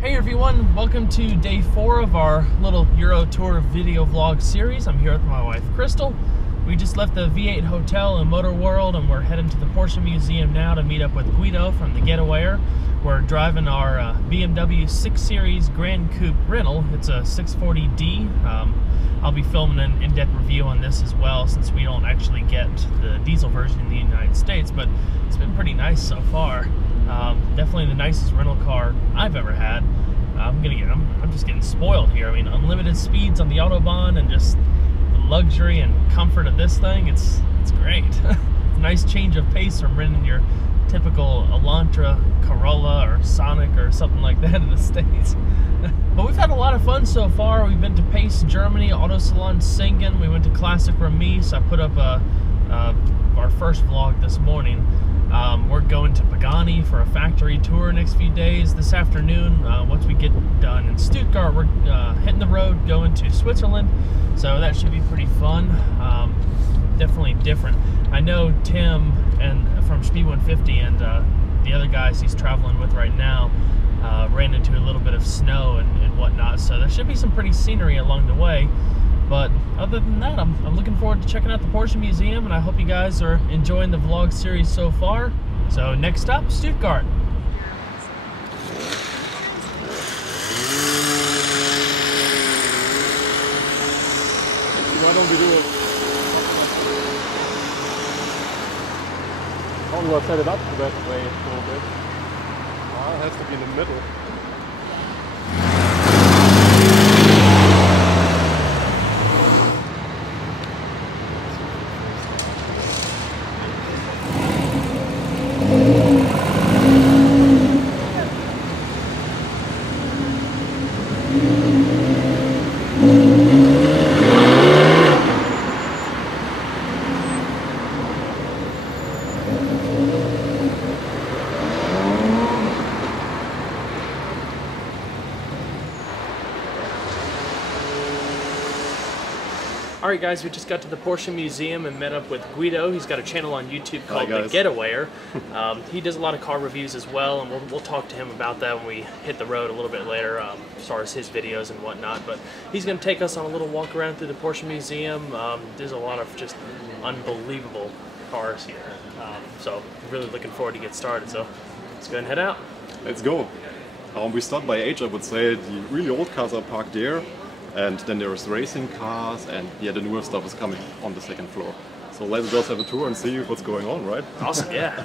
Hey everyone, welcome to day 4 of our little Euro tour video vlog series. I'm here with my wife Crystal. We just left the V8 Hotel in Motor World and we're heading to the Porsche Museum now to meet up with Guido from the Getawayer. We're driving our BMW 6 Series Grand Coupe rental. It's a 640D. I'll be filming an in-depth review on this as well since we don't actually get the diesel version in the United States, but it's been pretty nice so far. Definitely the nicest rental car I've ever had. I'm just getting spoiled here. I mean, unlimited speeds on the Autobahn and just the luxury and comfort of this thing. It's great. It's a nice change of pace from renting your typical Elantra, Corolla, or Sonic or something like that in the States. But we've had a lot of fun so far. We've been to Pace, Germany, Auto Salon Singen. We went to Classic Remise. I put up our first vlog this morning. We're going to Pagani for a factory tour next few days. This afternoon, once we get done in Stuttgart, we're hitting the road, going to Switzerland. So that should be pretty fun. Definitely different. I know Tim from Speed 150 and the other guys he's traveling with right now ran into a little bit of snow and whatnot. So there should be some pretty scenery along the way. But other than that, I'm looking forward to checking out the Porsche Museum, and I hope you guys are enjoying the vlog series so far. So next up, Stuttgart. Why don't we do it? How do I set it up that way a little bit? Well, it has to be in the middle. Alright guys, we just got to the Porsche Museum and met up with Guido. He's got a channel on YouTube called The Getawayer. He does a lot of car reviews as well, and we'll talk to him about that when we hit the road a little bit later, as far as his videos and whatnot. But he's going to take us on a little walk around through the Porsche Museum. There's a lot of just unbelievable cars here. So really looking forward to get started. So let's go ahead and head out. Let's go. We start by age, I would say. The really old cars are parked there. And then there's racing cars, and yeah, the newer stuff is coming on the second floor. So let's just have a tour and see what's going on, right? Awesome, yeah.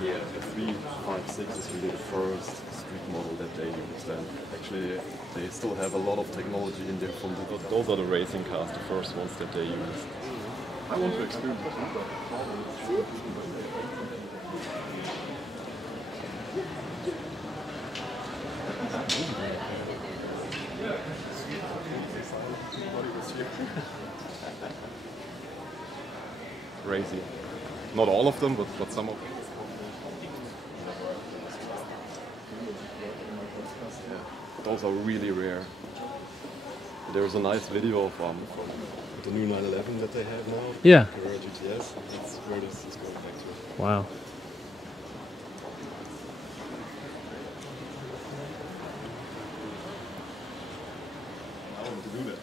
Yeah, the 356 is really the first street model that they used, and actually they still have a lot of technology in there from those are the racing cars, the first ones that they used. I want to experience it. Crazy. Not all of them, but some of them. Yeah. Those are really rare. There's a nice video of the new 911 that they have now. Yeah. GTS. That's where this is going back to. Wow. I want to do that.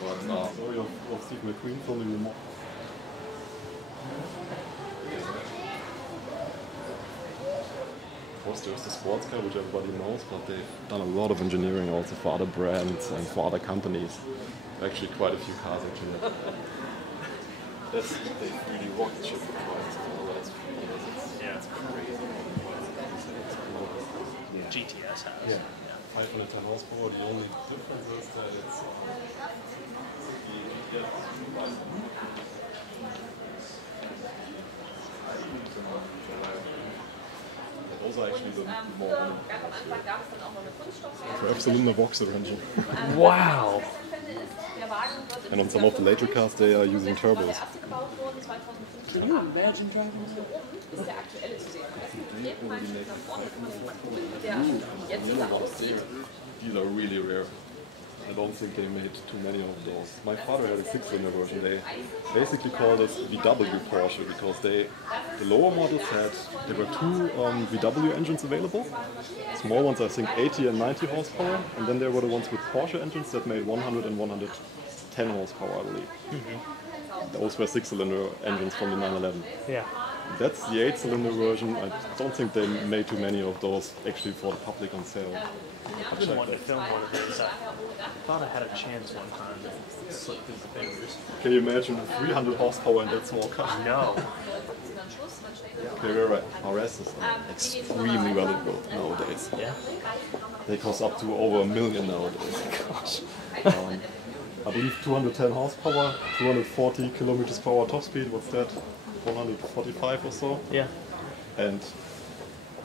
But sorry of Steve McQueen filming remote. Of course, there's the sports car, which everybody knows, but they've done a lot of engineering also for other brands and for other companies. Actually, quite a few cars actually. They've really rocket shipped the price for the last few years. It's crazy. Yeah. GTS has. Yeah. 500 horsepower. The only difference is that it's those are actually the more for cylinder Vauxhall engine. Wow. And on some of the later cars they are using turbos. Can you imagine driving These are really rare. I don't think they made too many of those. My father had a 6-cylinder version. They basically called it VW Porsche because the lower models there were two VW engines available. Small ones, I think 80 and 90 horsepower, and then there were the ones with Porsche engines that made 100 and 110 horsepower, I believe. Those were 6-cylinder engines from the 911. Yeah. That's the 8-cylinder version. I don't think they made too many of those actually for the public on sale. I've been wanting to film one of those. I thought I had a chance one time, but it slipped through the fingers. Can you imagine 300 horsepower in that small car? No. Carrera RSs are extremely valuable nowadays. Yeah. They cost up to over $1 million nowadays. Gosh. I believe 210 horsepower, 240 kilometers per hour top speed. What's that? 145 or so. Yeah. And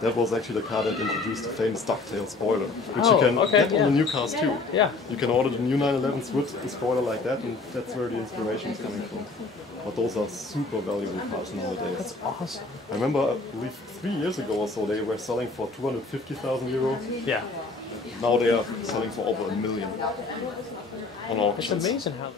that was actually the car that introduced the famous ducktail spoiler, which you can get on the new cars too. Yeah. You can order the new 911s with the spoiler like that, and that's where the inspiration is coming from. But those are super valuable cars nowadays. That's awesome. I remember, I believe 3 years ago or so, they were selling for 250,000 euro. Yeah. Now they are selling for over $1 million on It's auctions. amazing how.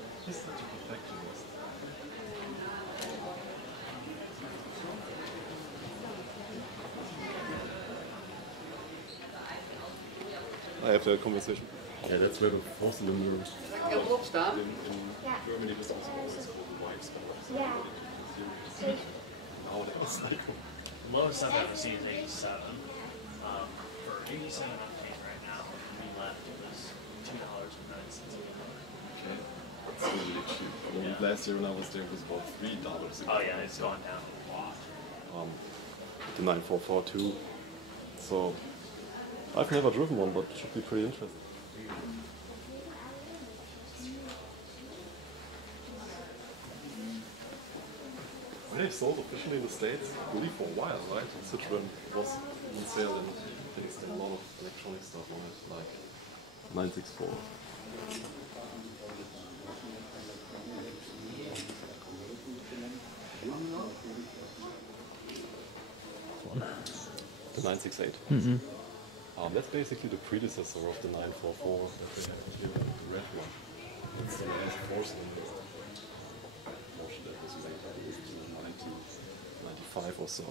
I have that conversation. Yeah, that's where the four-cylinder in Germany was also called the wives. Now that was like... The lowest I've ever seen is 87. For 87 octane right now, we left was $2.09. Okay, that's really cheap. I mean, last year when I was there it was about $3. Oh yeah, it's gone down a lot. The 944 too. So I've never driven one, but it should be pretty interesting. Were they sold officially in the States? Really for a while, right? Citroen was on sale and things, a lot of electronic stuff on it, like 964. The 968. That's basically the predecessor of the 944 that they have here, the red one. It's the last four-cylinder Porsche that was made in 1995 or so.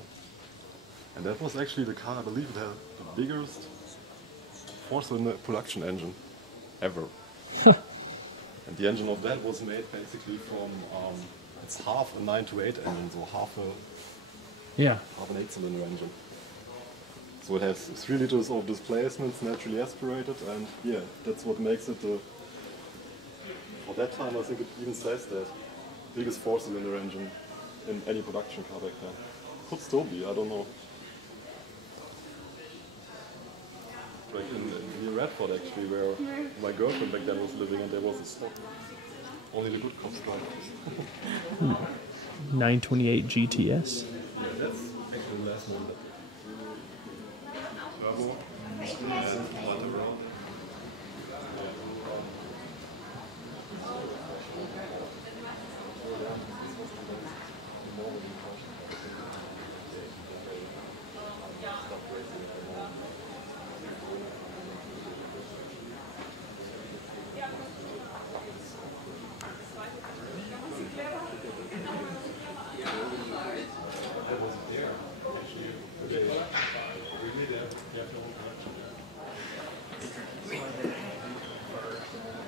And that was actually the car, I believe, that had the biggest four-cylinder production engine ever. And the engine of that was made basically from, it's half a 928 engine, so half an 8-cylinder engine. So it has 3 liters of displacements, naturally aspirated, and yeah, that's what makes it for that time I think it even says that, biggest 4-cylinder engine in any production car back then. Could still be, I don't know. Like near Radford actually, where my girlfriend back then was living, and there was a stock. Only the good cops drive. 928 GTS. Yeah, that's actually the last one.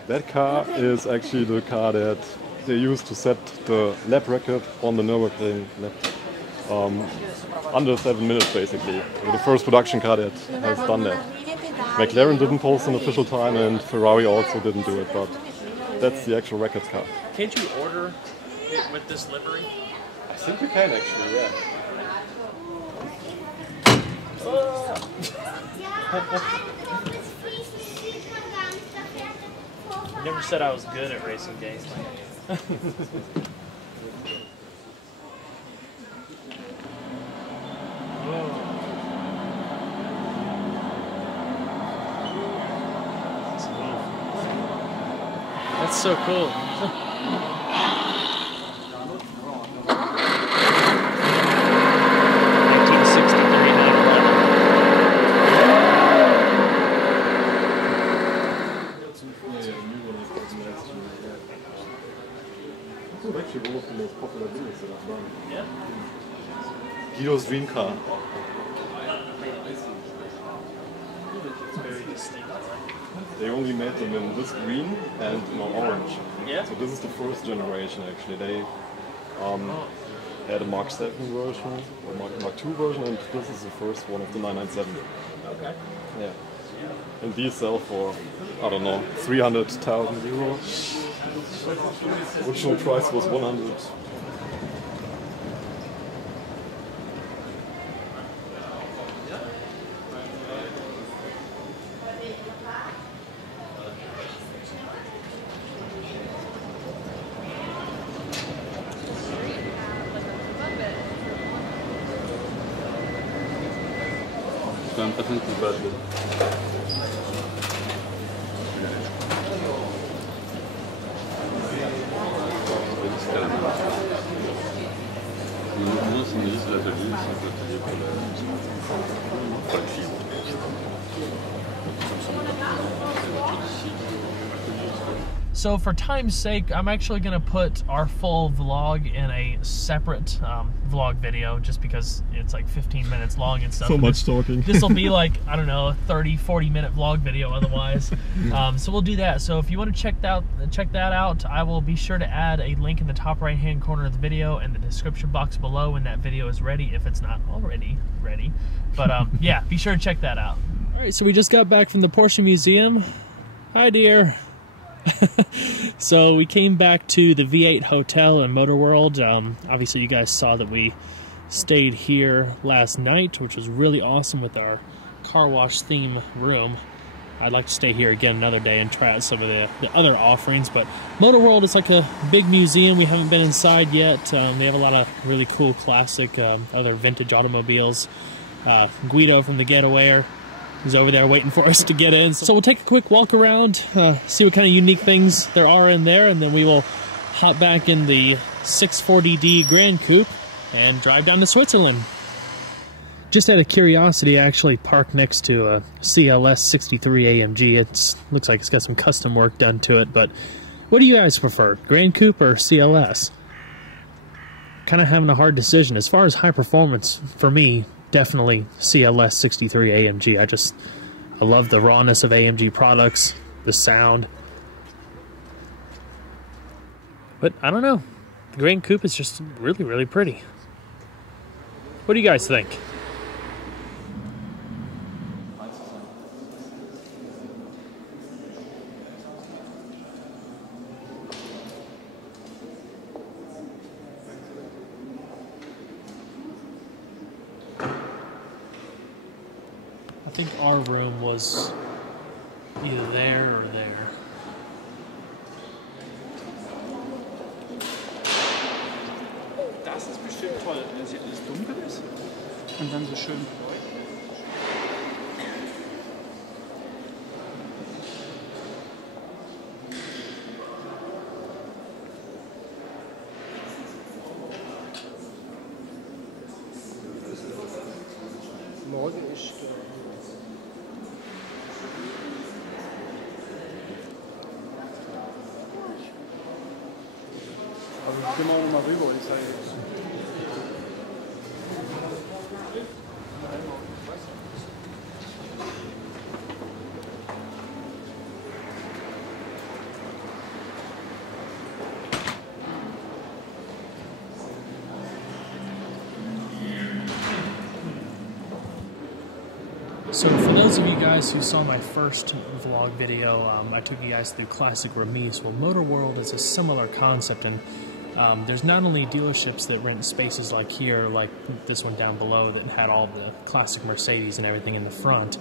That car is actually the car that they used to set the lap record on the Nürburgring lap. Under 7 minutes basically. The first production car that has done that. McLaren didn't post an official time and Ferrari also didn't do it, but that's the actual record car. Can't you order it with this livery? I think you can actually, yeah. You never said I was good at racing games. That's so cool. 1963 911. Guido's dream car. It's very distinct. They only made them in this green and in orange. Yeah? So this is the first generation actually. They had a Mark 7 version, or Mark 2 version, and this is the first one of the 997. Okay. Yeah. And these sell for, I don't know, 300,000 euros. Original price was 100. Un patent qui va de Nous, c'est juste l'atelier, c'est un atelier pour le client. So for time's sake, I'm actually going to put our full vlog in a separate vlog video, just because it's like 15 minutes long and stuff. So much talking. This will be like, I don't know, a 30-40 minute vlog video otherwise. So we'll do that. So if you want to check that out, I will be sure to add a link in the top right hand corner of the video and the description box below when that video is ready, if it's not already ready. But yeah, be sure to check that out. All right, so we just got back from the Porsche Museum. Hi, dear. So we came back to the V8 Hotel in Motor World. Obviously you guys saw that we stayed here last night, which was really awesome with our car wash theme room. I'd like to stay here again another day and try out some of the other offerings, but Motor World is like a big museum. We haven't been inside yet. They have a lot of really cool classic other vintage automobiles. Guido from the Getawayer is over there waiting for us to get in. So we'll take a quick walk around, see what kind of unique things there are in there, and then we will hop back in the 640D Grand Coupe and drive down to Switzerland. Just out of curiosity, I actually parked next to a CLS 63 AMG. It looks like it's got some custom work done to it, but what do you guys prefer, Grand Coupe or CLS? Kind of having a hard decision. As far as high performance, for me, definitely CLS 63 AMG. I love the rawness of AMG products, the sound. But I don't know. The Grand Coupe is just really, really pretty. What do you guys think? I think our room was either there or there. Das ist bestimmt toll, wenn es dunkel ist und dann so schön. Morgen ist aber gehen wir auch noch mal rüber und zeigen. So for those of you guys who saw my first vlog video, I took you guys through Classic Remise. Well, Motor World is a similar concept, and there's not only dealerships that rent spaces like here, like this one down below that had all the classic Mercedes and everything in the front,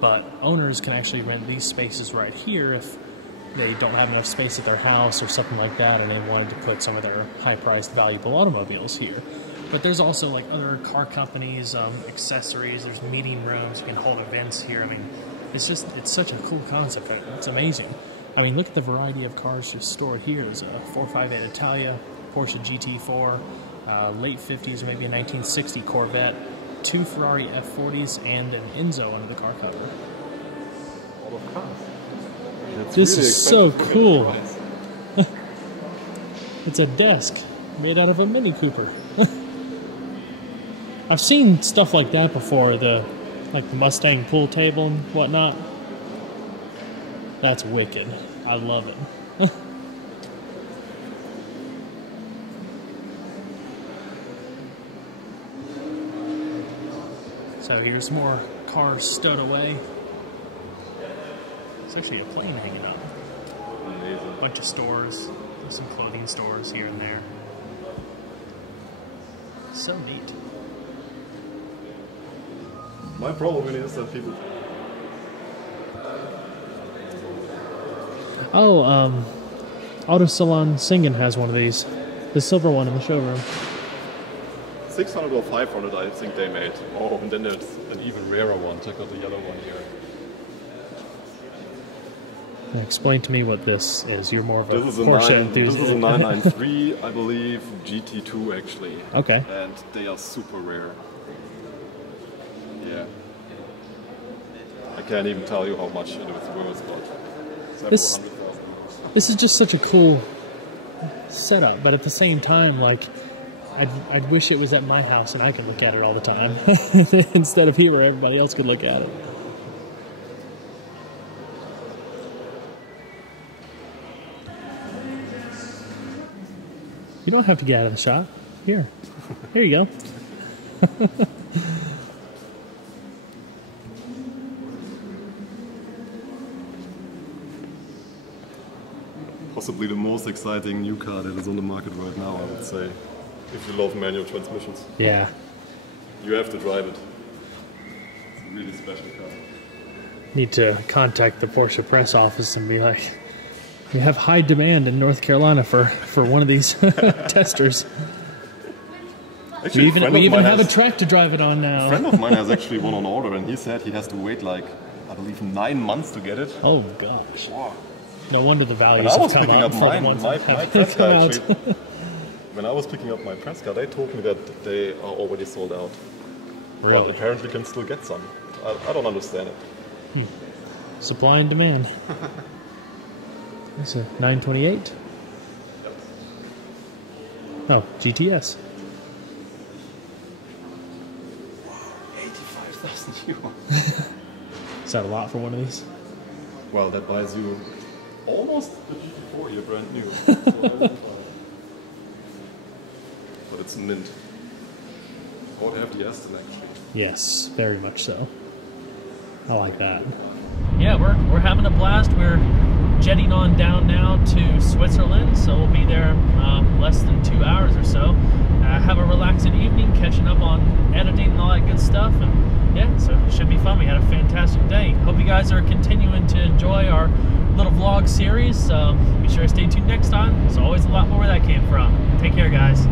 but owners can actually rent these spaces right here if they don't have enough space at their house or something like that, and they wanted to put some of their high-priced, valuable automobiles here. But there's also like other car companies, accessories, there's meeting rooms, you can hold events here. I mean, it's such a cool concept. It's amazing. I mean, look at the variety of cars just stored here. There's a 458 Italia, Porsche GT4, late 50s, maybe a 1960 Corvette, 2 Ferrari F40s, and an Enzo under the car cover. All of cars. This is so cool. It's a desk made out of a Mini Cooper. I've seen stuff like that before, like the Mustang pool table and whatnot. That's wicked. I love it. So here's more cars stowed away. It's actually a plane hanging up. Amazing. A bunch of stores. There's some clothing stores here and there. So neat. My problem really is that people... Oh, Auto Salon Singen has one of these. The silver one in the showroom. 600 or 500 I think they made. Oh, and then there's an even rarer one. Check out the yellow one here. Now explain to me what this is. You're more of a This is a Porsche enthusiast. This is a 993, I believe, GT2 actually. Okay. And they are super rare. Yeah. I can't even tell you how much it was worth, but This is just such a cool setup, but at the same time, like, I'd wish it was at my house and I could look at it all the time instead of here where everybody else could look at it. You don't have to get out of the shot. Here you go. possibly the most exciting new car that is on the market right now, I would say. If you love manual transmissions. Yeah. You have to drive it. It's a really special car. Need to contact the Porsche press office and be like, we have high demand in North Carolina for one of these testers. Actually, we even have a track to drive it on now. A friend of mine has actually one on order, and he said he has to wait like, I believe, 9 months to get it. Oh gosh. Wow. No wonder the values When I was have come picking up up for the my ones that have press car, come out. actually, when I was picking up my press car, they told me that they are already sold out. Really? But apparently you can still get some. I don't understand it. Supply and demand. It's a 928. Yep. Oh, GTS. Wow, 85,000 euro. Is that a lot for one of these? Well, that buys you almost the GT4 here, brand new. But it's mint. Oh, they have the Aston actually. Yes, very much so. I like that. Yeah, we're having a blast. We're jetting on down now to Switzerland, so we'll be there less than 2 hours or so. Have a relaxing evening, catching up on editing and all that good stuff, and yeah, so it should be fun. We had a fantastic day. Hope you guys are continuing to enjoy our little vlog series. Be sure to stay tuned next time. There's always a lot more where that came from. Take care, guys.